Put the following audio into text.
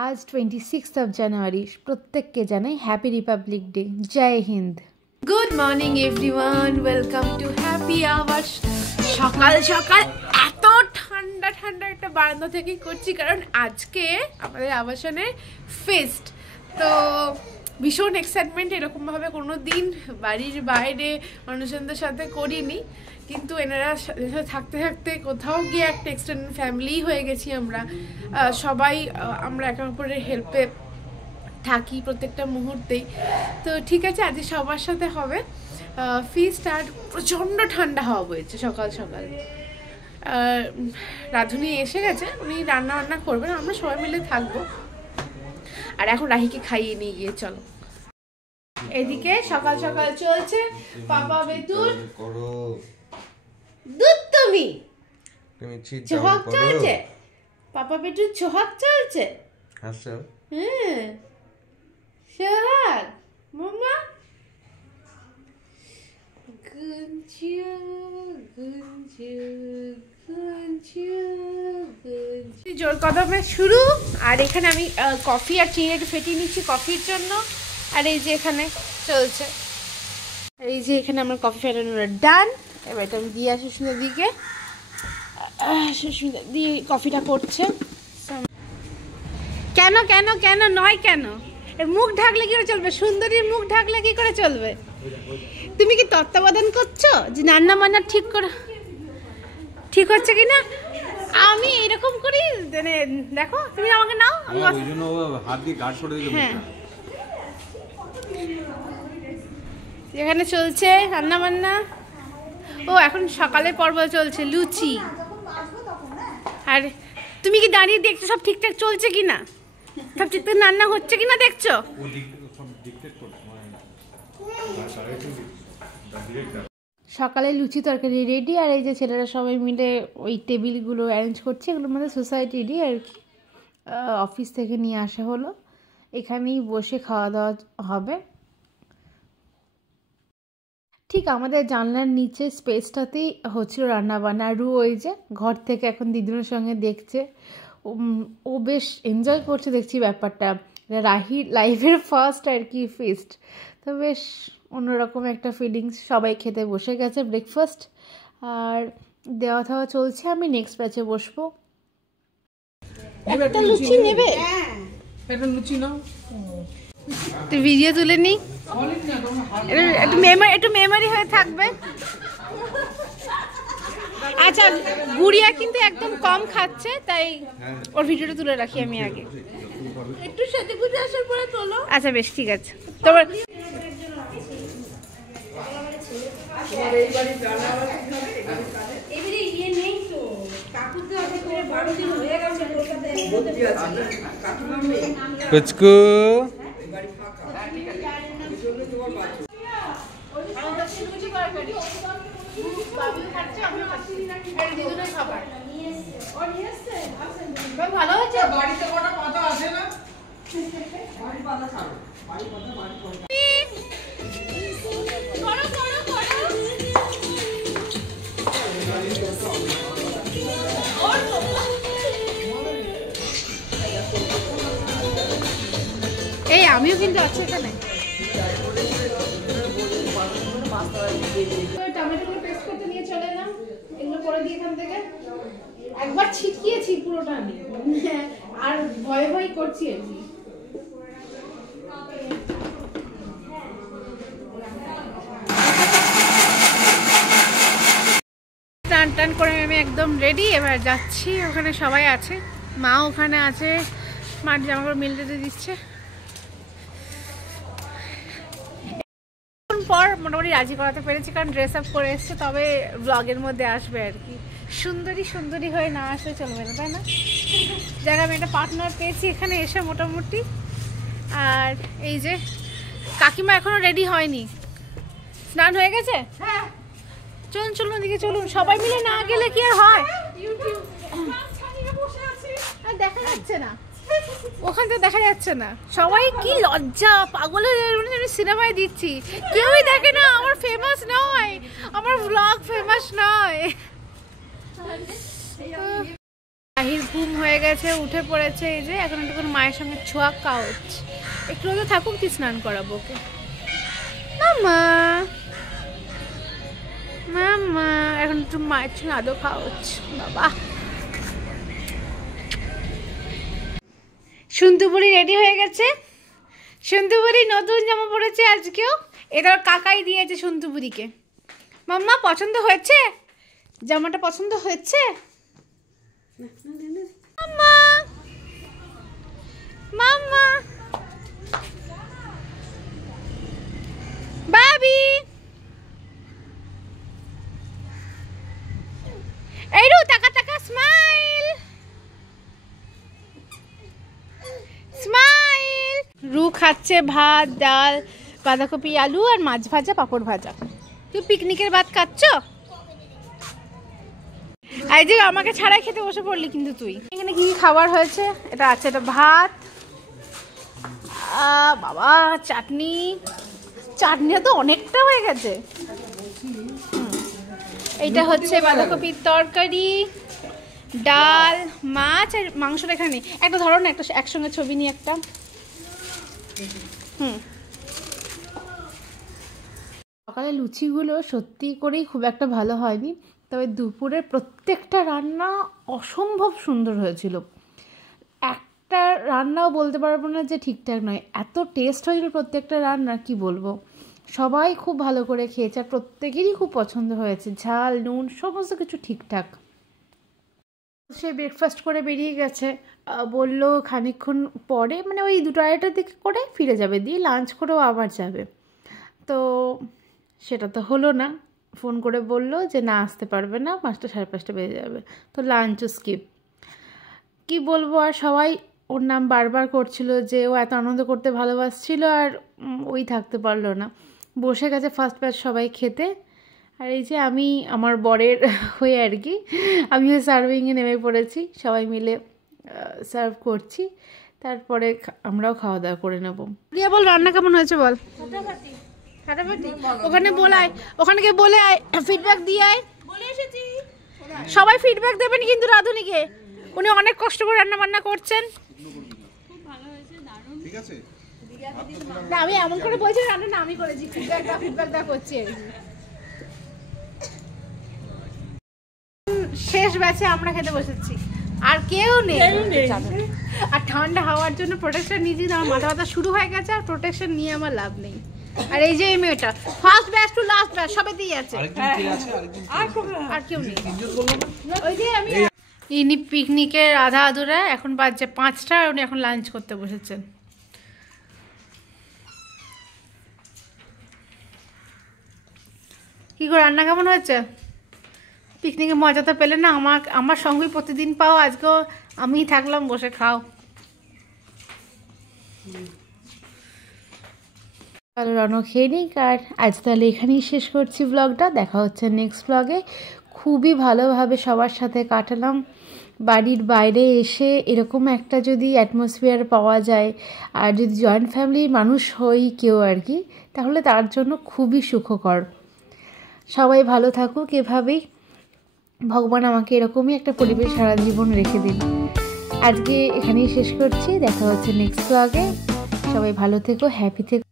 आज 26 জানুয়ারি প্রত্যেককে জানাই হ্যাপি রিপাবলিক ডে। জয় হিন্দ। Good morning everyone, welcome to happy hour. সকাল সকাল এত ঠান্ডা ঠান্ডা একটা বারান্দা থেকেই করছি, কারণ আজকে আমাদের আবাসনের ফেস্ট। তো ভীষণ এক্সাইটমেন্ট। এরকমভাবে কোনো দিন বাড়ির বাইরে মানুষজনদের সাথে করিনি, কিন্তু এনারা থাকতে থাকতে কোথাও গিয়ে একটা এক্সটেন্ডেড ফ্যামিলি হয়ে গেছি আমরা সবাই। আমরা একে অপরের হেল্পে থাকি প্রত্যেকটা মুহূর্তেই। তো ঠিক আছে, আজকে সবার সাথে হবে ফিস্ট। আর প্রচণ্ড ঠান্ডা হাওয়া বইছে সকাল সকাল। রাধুনি এসে গেছে, উনি রান্না বান্না করবেন, আমরা সবাই মিলে থাকবো। আর এখন রাহিকে খাইয়ে নিয়ে গিয়ে চলো। এদিকে সকাল সকাল চলছে পাপা বেতুর দুধ। তুমি ছোহাক চলছে, পাপা বেতুর ছোহাক চলছে। হ্যাঁ সোহাগ মামা গুঞ্জু গুঞ্জু গুঞ্জু গুঞ্জু। জোর কদমে শুরু। আর এখানে আমি কফি আর চিনি একটু ফেটিয়ে নিচ্ছি কফির জন্য। আর এই যে এখানে চলছে, এই যে এখানে আমার কফি ফেটানোর ডান। এবার এটা আমি দিয়ে আসি সুস্মিতার দিকে। সুস্মিতা দিয়ে কফিটা করছে। কেন কেন কেন নয় কেন? এর মুখ ঢাকলে কি করে চলবে? সুন্দরীর মুখ ঢাকলে কি করে চলবে? তুমি কি তত্ত্বাবধান করছো যে রান্না বান্না ঠিক হচ্ছে কিনা? আমি এরকম করি, দেখো তুমি আমাকে নাও। হ্যাঁ, এখানে চলছে রান্না বান্না। ও এখন সকালের পর্ব চলছে লুচি। আর তুমি কি দাঁড়িয়ে দেখছো সব ঠিকঠাক চলছে কিনা, সব ঠিকঠাক রান্না হচ্ছে কিনা দেখছো? সকালে লুচি তরকারি রেডি। আর এই যে ছেলেরা সবাই মিলে ওই টেবিলগুলো অ্যারেঞ্জ করছে। এগুলো আমাদের সোসাইটিরই আর কি, অফিস থেকে নিয়ে আসা হলো। এখানেই বসে খাওয়া দাওয়া হবে। ঠিক আমাদের জানলার নিচে স্পেসটাতেই হচ্ছিল রান্নাবান্না। আর ওই যে ঘর থেকে এখন দিদুনের সঙ্গে দেখছে, ও বেশ এনজয় করছে দেখছি ব্যাপারটা। রাহি লাইফের ফার্স্ট আর কি ফিস্ট, তো বেশ অন্যরকম একটা ফিলিংস। সবাই খেতে বসে গেছে ব্রেকফাস্ট, আর দেওয়া থাওয়া চলছে। আমি নেক্সট ব্যাচে বসবো। একটা লুচি নেবে? একটা লুচি নাও, ভিডিও তুলে নি, একটু মেমোরি হয়ে থাকবে। আচ্ছা, গুড়িয়া কিন্তু একদম কম খাচ্ছে, তাই ওর ভিডিওটা তুলে রাখি আমি আগে। একটু সাথে গুজে আসার পরে তোলো। আচ্ছা বেশ, ঠিক আছে। তোমার পুচকু ভালো হয়েছে। বাড়িতে কটা পাতা আছে না? বাড়ি পাতা ছাড়ো, বাড়ি পাতা বাড়ি পাতা। এই আমিও কিন্তু আছি এখানে। টমেটোগুলো পেস্ট করতে নিয়ে চলে এলাম। এগুলো করে দিই এখান থেকে। একবার ছিটকিয়েছি পুরোটা আমি, আর ভয় ভয় করছি আর কি। টান টান করে আমি একদম রেডি। এবার যাচ্ছি, ওখানে সবাই আছে, মা ওখানে আছে, মার জামা কাপড় মিলতে দিচ্ছে। পর মোটামুটি রাজি করাতে পেরেছি, কারণ ড্রেস আপ করে এসছে, তবে ব্লগের মধ্যে আসবে আর কি। সুন্দরী হয়ে না আসলে চলবে না, তাই না? যারা আমি একটা পার্টনার পেয়েছি এখানে এসে মোটামুটি। আর এই যে কাকিমা এখনো রেডি হয়নি, স্নান হয়ে গেছে। হ্যাঁ, চলুন ওদিকে চলুন, সবাই মিলে না গেলে কি আর হয়? দেখা যাচ্ছে না, ওখান থেকে দেখা যাচ্ছে না। সবাই কি লজ্জা, পাগলের সিনেমায় দিচ্ছি, কেউই দেখে না। আমার ফেমাস নয়, আমার ব্লগ ফেমাস নয়। ঘুম হয়ে গেছে, উঠে পড়েছে। এই যে এখন একটু মায়ের সঙ্গে ছোঁয়া কাউচ, একটু তো থাকুক, কি স্নান করাবো ওকে। মামা মামা এখন একটু মায়ের সঙ্গে আদৌ খাওয়াচ বাবা। সুন্দুপুরি রেডি হয়ে গেছে। সুন্দুপুরি নতুন জামা পড়েছে আজকেও, এটা কাকাই দিয়েছে সুন্দুপুরিকে। মাম্মা পছন্দ হয়েছে? জামাটা পছন্দ হয়েছে? মাম্মা মাম্মা বাবি এই রু টাকা টাকা স্মাইল স্মাইল। রু খাচ্ছে ভাত, ডাল, বাঁধাকপি, আলু আর মাছ ভাজা, পাঁপড় ভাজা। তুই পিকনিকের ভাত খাচ্ছ? এই যে আমাকে ছাড়াই খেতে বসে পড়লি কিন্তু তুই। এখানে কি কি খাবার হয়েছে? এটা আছে, এটা ভাত, বাবা চাটনি, চাটনিটা তো অনেকটা হয়ে গেছে। এইটা হচ্ছে বাঁধাকপির তরকারি, ডাল, মাছ আর মাংসটা এখানে নেই। একটা ধরো না, একটা একসঙ্গে ছবি নিয়ে একটা। সকালে লুচিগুলো সত্যি করেই খুব একটা ভালো হয়নি, তবে দুপুরের প্রত্যেকটা রান্না অসম্ভব সুন্দর হয়েছিল। একটা রান্নাও বলতে পারবো না যে ঠিকঠাক নয়, এত টেস্ট হয়েছিল প্রত্যেকটা রান্না, কি বলবো। সবাই খুব ভালো করে খেয়েছে আর প্রত্যেকেরই খুব পছন্দ হয়েছে, ঝাল নুন সমস্ত কিছু ঠিকঠাক। সে ব্রেকফাস্ট করে বেরিয়ে গেছে, বললো খানিকক্ষণ পরে, মানে ওই 2-2:30টার দিকে করে ফিরে যাবে, দিয়ে লাঞ্চ করেও আবার যাবে। তো সেটা তো হলো না, ফোন করে বললো যে না আসতে পারবে না, 5টা 5:30 বেজে যাবে। তো লাঞ্চও স্কিপ। কি বলবো, আর সবাই ওর নাম বারবার করছিল যে ও এত আনন্দ করতে ভালোবাসছিল আর ওই থাকতে পারলো না, বসে গেছে ফার্স্ট ব্যাচ সবাই খেতে। আর এই যে আমি আমার বরের হয়ে আর কি আমিও সার্ভিংয়ে নেমে পড়েছি, সবাই মিলে সার্ভ করছি, তারপরে আমরাও খাওয়া দাওয়া করে নেবো। রিয়া বল রান্না কেমন হয়েছে বল। ফাটাফাটি। ওখানে বলাই, ওখানে গিয়ে বলে আয়, ফিডব্যাক দিয়ে আয়। বলে এসেছি, সবাই ফিডব্যাক দেবেন কিন্তু রাধুনিকে, উনি অনেক কষ্ট করে রান্না বান্না করছেন। খুব ভালো হয়েছে, দারুণ। ঠিক আছে, না আমি এমন করে বলছি রান্না না আমি করেছি, ফিডব্যাক দা করছি। শেষ ব্যাচে আমরা খেতে বসেছি, আর কেউ নেই। আর ঠান্ডা হওয়ার জন্য প্রোটেকশন নিয়েছি, আমার মাথা ব্যথা শুরু হয়ে গেছে, আর প্রোটেকশন নিয়ে আমার লাভ নেই। আর এই যে এই মেয়েটা first batch to last batch সবেতেই আছে, আর কেউ নেই। ওই যে আমি ইনি পিকনিকের আধা আধুরা, এখন বাজছে 5টা, উনি এখন লাঞ্চ করতে বসেছেন। কি করে রান্না কেমন হয়েছে? পিকনিকে মজা তো পেলে না, আমার সঙ্গেই প্রতিদিন পাও, আজকেও আমিই থাকলাম, বসে খাও। চলো রনো খেয়ে নিই, আর আজ তাহলে এখানেই শেষ করছি ব্লগটা। দেখা হচ্ছে নেক্সট ব্লগে। খুবই ভালোভাবে সবার সাথে কাটালাম, বাড়ির বাইরে এসে এরকম একটা যদি অ্যাটমসফিয়ার পাওয়া যায়, আর যদি জয়েন্ট ফ্যামিলির মানুষ হই কেউ আর কি, তাহলে তার জন্য খুবই সুখকর। সবাই ভালো থাকুক এভাবেই, ভগবান আমাকে এরকমই একটা পরিবেশ সারা জীবন রেখে দিন। আজকে এখানেই শেষ করছি, দেখা হচ্ছে নেক্সট ব্লগে। সবাই ভালো থেকো, হ্যাপি থেকো।